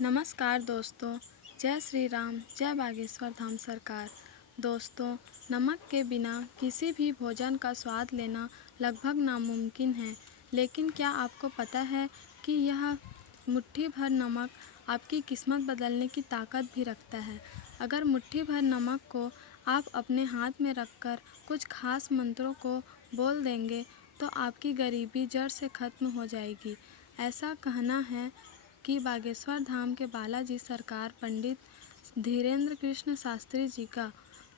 नमस्कार दोस्तों, जय श्री राम, जय बागेश्वर धाम सरकार। दोस्तों, नमक के बिना किसी भी भोजन का स्वाद लेना लगभग नामुमकिन है। लेकिन क्या आपको पता है कि यह मुट्ठी भर नमक आपकी किस्मत बदलने की ताकत भी रखता है। अगर मुट्ठी भर नमक को आप अपने हाथ में रखकर कुछ खास मंत्रों को बोल देंगे तो आपकी गरीबी जड़ से खत्म हो जाएगी। ऐसा कहना है कि बागेश्वर धाम के बालाजी सरकार पंडित धीरेन्द्र कृष्ण शास्त्री जी का।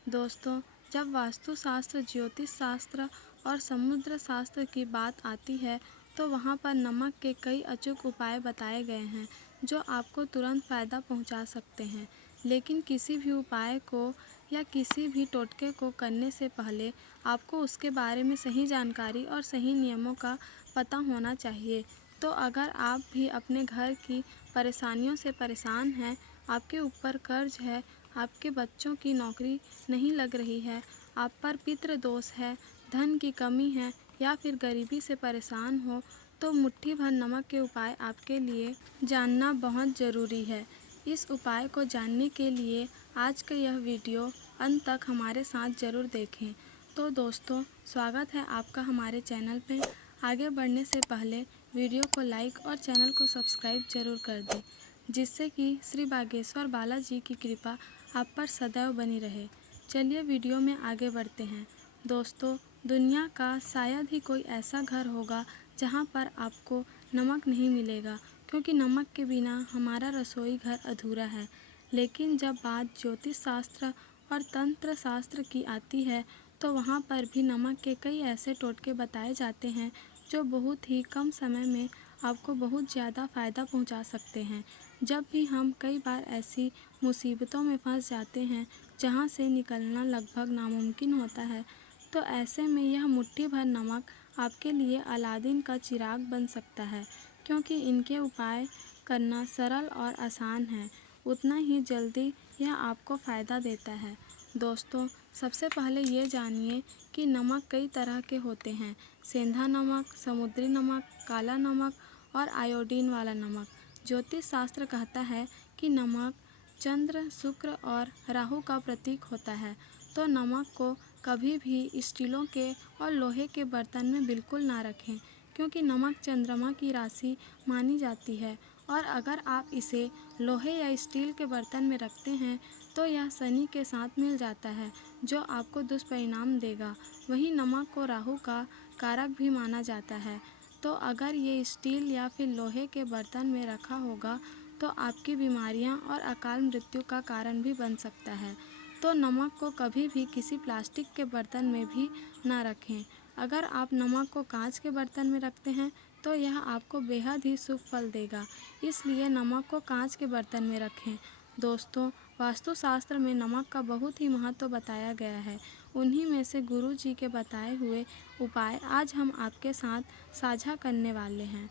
दोस्तों, जब वास्तुशास्त्र, ज्योतिष शास्त्र और समुद्र शास्त्र की बात आती है तो वहाँ पर नमक के कई अचूक उपाय बताए गए हैं जो आपको तुरंत फ़ायदा पहुँचा सकते हैं। लेकिन किसी भी उपाय को या किसी भी टोटके को करने से पहले आपको उसके बारे में सही जानकारी और सही नियमों का पता होना चाहिए। तो अगर आप भी अपने घर की परेशानियों से परेशान हैं, आपके ऊपर कर्ज है, आपके बच्चों की नौकरी नहीं लग रही है, आप पर पितृ दोष है, धन की कमी है या फिर गरीबी से परेशान हो, तो मुट्ठी भर नमक के उपाय आपके लिए जानना बहुत ज़रूरी है। इस उपाय को जानने के लिए आज का यह वीडियो अंत तक हमारे साथ ज़रूर देखें। तो दोस्तों, स्वागत है आपका हमारे चैनल पे। आगे बढ़ने से पहले वीडियो को लाइक और चैनल को सब्सक्राइब जरूर कर दें, जिससे कि श्री बागेश्वर बालाजी की कृपा आप पर सदैव बनी रहे। चलिए वीडियो में आगे बढ़ते हैं। दोस्तों, दुनिया का शायद ही कोई ऐसा घर होगा जहां पर आपको नमक नहीं मिलेगा, क्योंकि नमक के बिना हमारा रसोई घर अधूरा है। लेकिन जब बात ज्योतिष शास्त्र और तंत्र शास्त्र की आती है तो वहाँ पर भी नमक के कई ऐसे टोटके बताए जाते हैं जो बहुत ही कम समय में आपको बहुत ज़्यादा फ़ायदा पहुंचा सकते हैं। जब भी हम कई बार ऐसी मुसीबतों में फंस जाते हैं जहां से निकलना लगभग नामुमकिन होता है, तो ऐसे में यह मुट्ठी भर नमक आपके लिए अलादीन का चिराग बन सकता है, क्योंकि इनके उपाय करना सरल और आसान है, उतना ही जल्दी यह आपको फ़ायदा देता है। दोस्तों, सबसे पहले ये जानिए कि नमक कई तरह के होते हैं। सेंधा नमक, समुद्री नमक, काला नमक और आयोडीन वाला नमक। ज्योतिष शास्त्र कहता है कि नमक चंद्र, शुक्र और राहु का प्रतीक होता है, तो नमक को कभी भी स्टीलों के और लोहे के बर्तन में बिल्कुल ना रखें, क्योंकि नमक चंद्रमा की राशि मानी जाती है और अगर आप इसे लोहे या स्टील के बर्तन में रखते हैं तो यह शनि के साथ मिल जाता है, जो आपको दुष्परिणाम देगा। वहीं नमक को राहु का कारक भी माना जाता है, तो अगर ये स्टील या फिर लोहे के बर्तन में रखा होगा तो आपकी बीमारियां और अकाल मृत्यु का कारण भी बन सकता है। तो नमक को कभी भी किसी प्लास्टिक के बर्तन में भी ना रखें। अगर आप नमक को कांच के बर्तन में रखते हैं तो यह आपको बेहद ही शुभ फल देगा, इसलिए नमक को कांच के बर्तन में रखें। दोस्तों, वास्तुशास्त्र में नमक का बहुत ही महत्व बताया गया है। उन्हीं में से गुरु जी के बताए हुए उपाय आज हम आपके साथ साझा करने वाले हैं।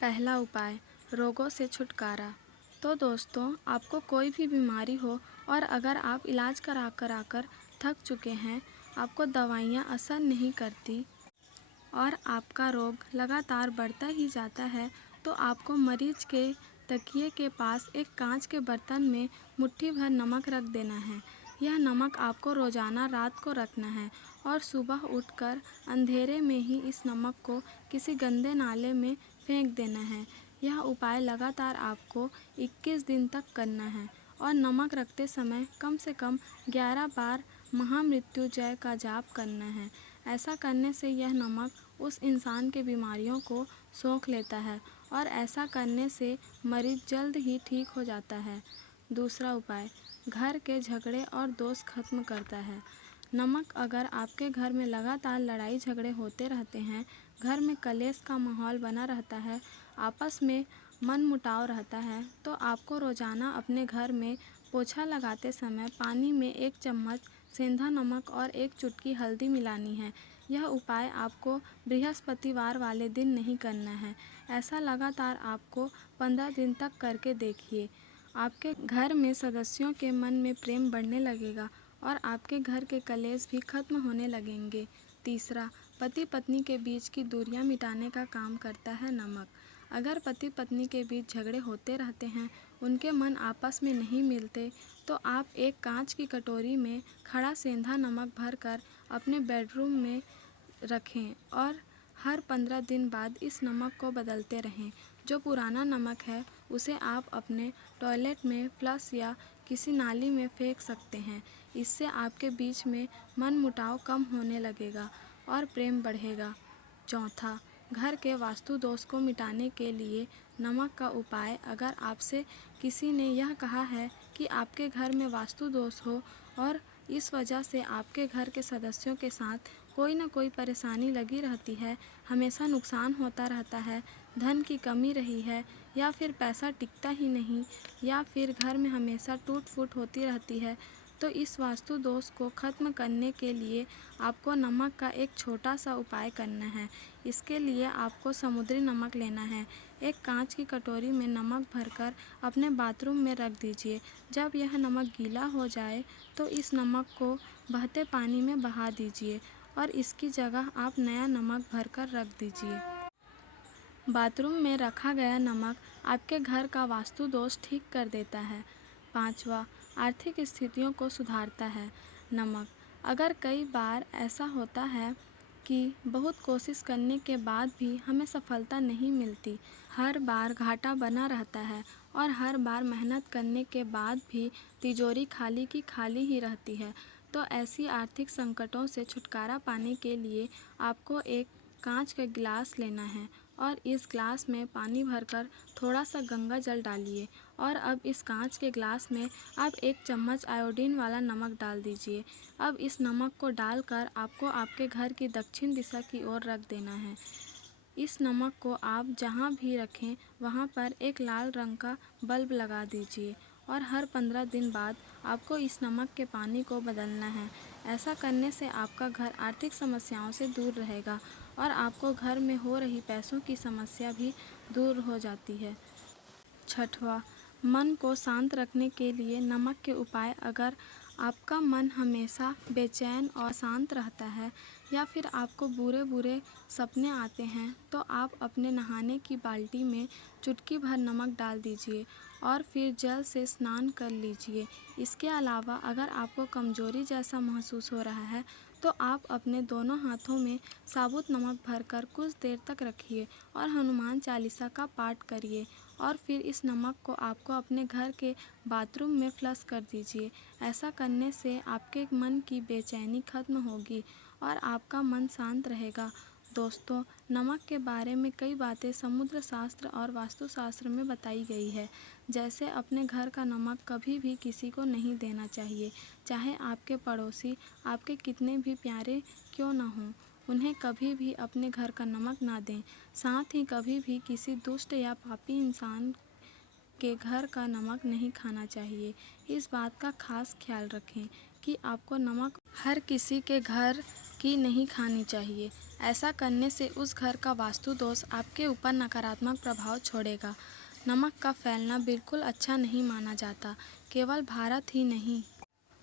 पहला उपाय, रोगों से छुटकारा। तो दोस्तों, आपको कोई भी बीमारी हो और अगर आप इलाज करा कर थक चुके हैं, आपको दवाइयाँ असर नहीं करती और आपका रोग लगातार बढ़ता ही जाता है, तो आपको मरीज के तकिए के पास एक कांच के बर्तन में मुट्ठी भर नमक रख देना है। यह नमक आपको रोज़ाना रात को रखना है और सुबह उठकर अंधेरे में ही इस नमक को किसी गंदे नाले में फेंक देना है। यह उपाय लगातार आपको 21 दिन तक करना है और नमक रखते समय कम से कम 11 बार महामृत्युंजय का जाप करना है। ऐसा करने से यह नमक उस इंसान के बीमारियों को सोख लेता है और ऐसा करने से मरीज जल्द ही ठीक हो जाता है। दूसरा उपाय, घर के झगड़े और दोष खत्म करता है। नमक अगर आपके घर में लगातार लड़ाई झगड़े होते रहते हैं, घर में कलेश का माहौल बना रहता है, आपस में मनमुटाव रहता है, तो आपको रोज़ाना अपने घर में पोछा लगाते समय पानी में 1 चम्मच सेंधा नमक और 1 चुटकी हल्दी मिलानी है। यह उपाय आपको बृहस्पतिवार वाले दिन नहीं करना है। ऐसा लगातार आपको 15 दिन तक करके देखिए। आपके घर में सदस्यों के मन में प्रेम बढ़ने लगेगा और आपके घर के कलेश भी खत्म होने लगेंगे। तीसरा, पति पत्नी के बीच की दूरियां मिटाने का काम करता है नमक। अगर पति पत्नी के बीच झगड़े होते रहते हैं, उनके मन आपस में नहीं मिलते तो आप एक कांच की कटोरी में खड़ा सेंधा नमक भरकर अपने बेडरूम में रखें और हर 15 दिन बाद इस नमक को बदलते रहें। जो पुराना नमक है उसे आप अपने टॉयलेट में फ्लश या किसी नाली में फेंक सकते हैं। इससे आपके बीच में मनमुटाव कम होने लगेगा और प्रेम बढ़ेगा। चौथा, घर के वास्तु दोष को मिटाने के लिए नमक का उपाय। अगर आपसे किसी ने यह कहा है कि आपके घर में वास्तु दोष हो और इस वजह से आपके घर के सदस्यों के साथ कोई न कोई परेशानी लगी रहती है, हमेशा नुकसान होता रहता है, धन की कमी रही है या फिर पैसा टिकता ही नहीं या फिर घर में हमेशा टूट फूट होती रहती है, तो इस वास्तु दोष को ख़त्म करने के लिए आपको नमक का एक छोटा सा उपाय करना है। इसके लिए आपको समुद्री नमक लेना है। एक कांच की कटोरी में नमक भरकर अपने बाथरूम में रख दीजिए। जब यह नमक गीला हो जाए तो इस नमक को बहते पानी में बहा दीजिए और इसकी जगह आप नया नमक भरकर रख दीजिए। बाथरूम में रखा गया नमक आपके घर का वास्तु दोष ठीक कर देता है। पाँचवा, आर्थिक स्थितियों को सुधारता है नमक। अगर कई बार ऐसा होता है कि बहुत कोशिश करने के बाद भी हमें सफलता नहीं मिलती, हर बार घाटा बना रहता है और हर बार मेहनत करने के बाद भी तिजोरी खाली की खाली ही रहती है, तो ऐसी आर्थिक संकटों से छुटकारा पाने के लिए आपको एक कांच का गिलास लेना है और इस ग्लास में पानी भरकर थोड़ा सा गंगा जल डालिए और अब इस कांच के ग्लास में आप 1 चम्मच आयोडीन वाला नमक डाल दीजिए। अब इस नमक को डालकर आपको आपके घर की दक्षिण दिशा की ओर रख देना है। इस नमक को आप जहाँ भी रखें वहाँ पर एक लाल रंग का बल्ब लगा दीजिए और हर 15 दिन बाद आपको इस नमक के पानी को बदलना है। ऐसा करने से आपका घर आर्थिक समस्याओं से दूर रहेगा और आपको घर में हो रही पैसों की समस्या भी दूर हो जाती है। छठवां, मन को शांत रखने के लिए नमक के उपाय। अगर आपका मन हमेशा बेचैन और शांत रहता है या फिर आपको बुरे बुरे सपने आते हैं तो आप अपने नहाने की बाल्टी में चुटकी भर नमक डाल दीजिए और फिर जल से स्नान कर लीजिए। इसके अलावा अगर आपको कमजोरी जैसा महसूस हो रहा है तो आप अपने दोनों हाथों में साबुत नमक भरकर कुछ देर तक रखिए और हनुमान चालीसा का पाठ करिए और फिर इस नमक को आपको अपने घर के बाथरूम में फ्लश कर दीजिए। ऐसा करने से आपके मन की बेचैनी खत्म होगी और आपका मन शांत रहेगा। दोस्तों, नमक के बारे में कई बातें समुद्र शास्त्र और वास्तुशास्त्र में बताई गई है। जैसे अपने घर का नमक कभी भी किसी को नहीं देना चाहिए, चाहे आपके पड़ोसी आपके कितने भी प्यारे क्यों ना हों, उन्हें कभी भी अपने घर का नमक ना दें। साथ ही कभी भी किसी दुष्ट या पापी इंसान के घर का नमक नहीं खाना चाहिए। इस बात का खास ख्याल रखें कि आपको नमक हर किसी के घर की नहीं खानी चाहिए। ऐसा करने से उस घर का वास्तु दोष आपके ऊपर नकारात्मक प्रभाव छोड़ेगा। नमक का फैलना बिल्कुल अच्छा नहीं माना जाता। केवल भारत ही नहीं,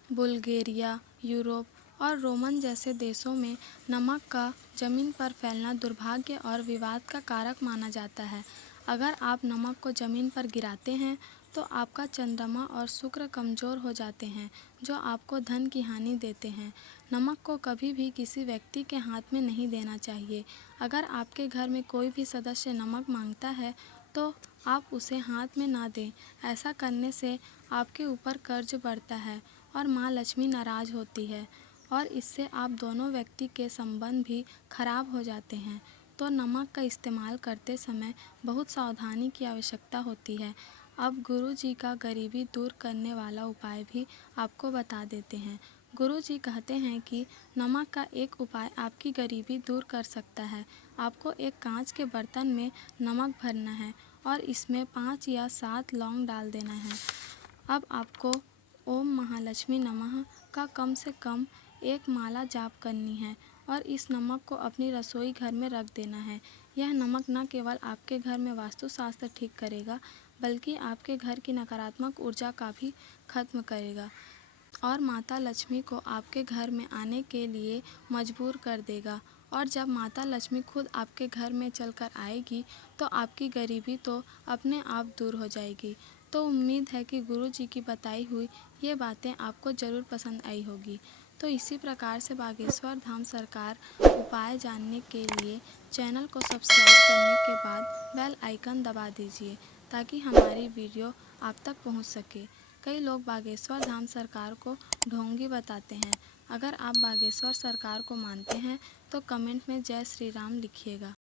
बुल्गारिया, यूरोप और रोमन जैसे देशों में नमक का ज़मीन पर फैलना दुर्भाग्य और विवाद का कारक माना जाता है। अगर आप नमक को ज़मीन पर गिराते हैं तो आपका चंद्रमा और शुक्र कमज़ोर हो जाते हैं, जो आपको धन की हानि देते हैं। नमक को कभी भी किसी व्यक्ति के हाथ में नहीं देना चाहिए। अगर आपके घर में कोई भी सदस्य नमक मांगता है तो आप उसे हाथ में ना दें। ऐसा करने से आपके ऊपर कर्ज बढ़ता है और माँ लक्ष्मी नाराज़ होती है और इससे आप दोनों व्यक्ति के संबंध भी खराब हो जाते हैं। तो नमक का इस्तेमाल करते समय बहुत सावधानी की आवश्यकता होती है। अब गुरु जी का गरीबी दूर करने वाला उपाय भी आपको बता देते हैं। गुरु जी कहते हैं कि नमक का एक उपाय आपकी गरीबी दूर कर सकता है। आपको एक कांच के बर्तन में नमक भरना है और इसमें 5 या 7 लौंग डाल देना है। अब आपको ओम महालक्ष्मी नमः का कम से कम 1 माला जाप करनी है और इस नमक को अपनी रसोई घर में रख देना है। यह नमक न केवल आपके घर में वास्तुशास्त्र ठीक करेगा, बल्कि आपके घर की नकारात्मक ऊर्जा का भी खत्म करेगा और माता लक्ष्मी को आपके घर में आने के लिए मजबूर कर देगा। और जब माता लक्ष्मी खुद आपके घर में चलकर आएगी तो आपकी गरीबी तो अपने आप दूर हो जाएगी। तो उम्मीद है कि गुरु जी की बताई हुई ये बातें आपको ज़रूर पसंद आई होगी। तो इसी प्रकार से बागेश्वर धाम सरकार उपाय जानने के लिए चैनल को सब्सक्राइब करने के बाद बेल आइकन दबा दीजिए ताकि हमारी वीडियो आप तक पहुंच सके। कई लोग बागेश्वर धाम सरकार को ढोंगी बताते हैं। अगर आप बागेश्वर सरकार को मानते हैं तो कमेंट में जय श्री राम लिखिएगा।